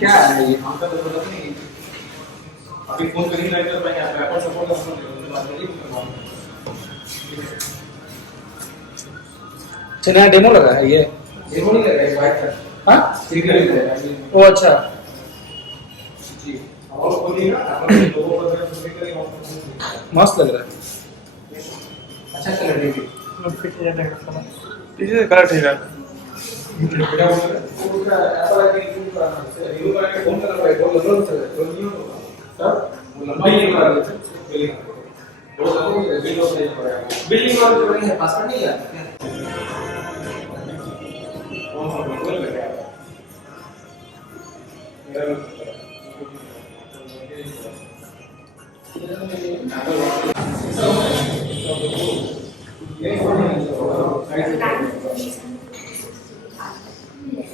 क्या है ये हम तो मतलब नहीं अभी फोन पे नहीं लाइक कर पाएंगे आप एप्पल सपोर्ट कर सकते हो अच्छा नया डेमो लगा है ये डेमो नहीं लगा है वाइट का हाँ सिग्नल लगा है ओ अच्छा जी और खोलिएगा आप लोगों को करेंगे मस्त लग रहा है अच्छा कलर है ये फिट हो जाता है ये कलर ठीक है बेटा उसका ऐसा है कि रिव्यू करके फोन करना पड़ेगा वो लंबा नहीं होगा वो लंबा ही नहीं होगा बिलिंग वो सब बिल ऑफ नहीं पड़ेगा बिलिंग और जो है पासवर्ड नहीं है कौन सा बोल रहा है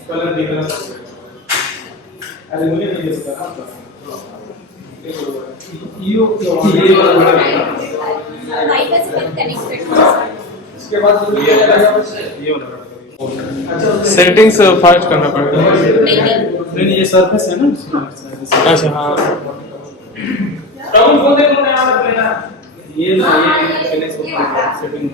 कलर दिखना अरे मुझे नहीं इसका ये वाईफाई से कनेक्टेड इसके बाद ये वाला अच्छा सेटिंग्स फास्ट करना पड़ेगा नहीं ये सरफेस है ना अच्छा हाँ टाउन फोन देखो ना आप लेना ये ना ये सेटिंग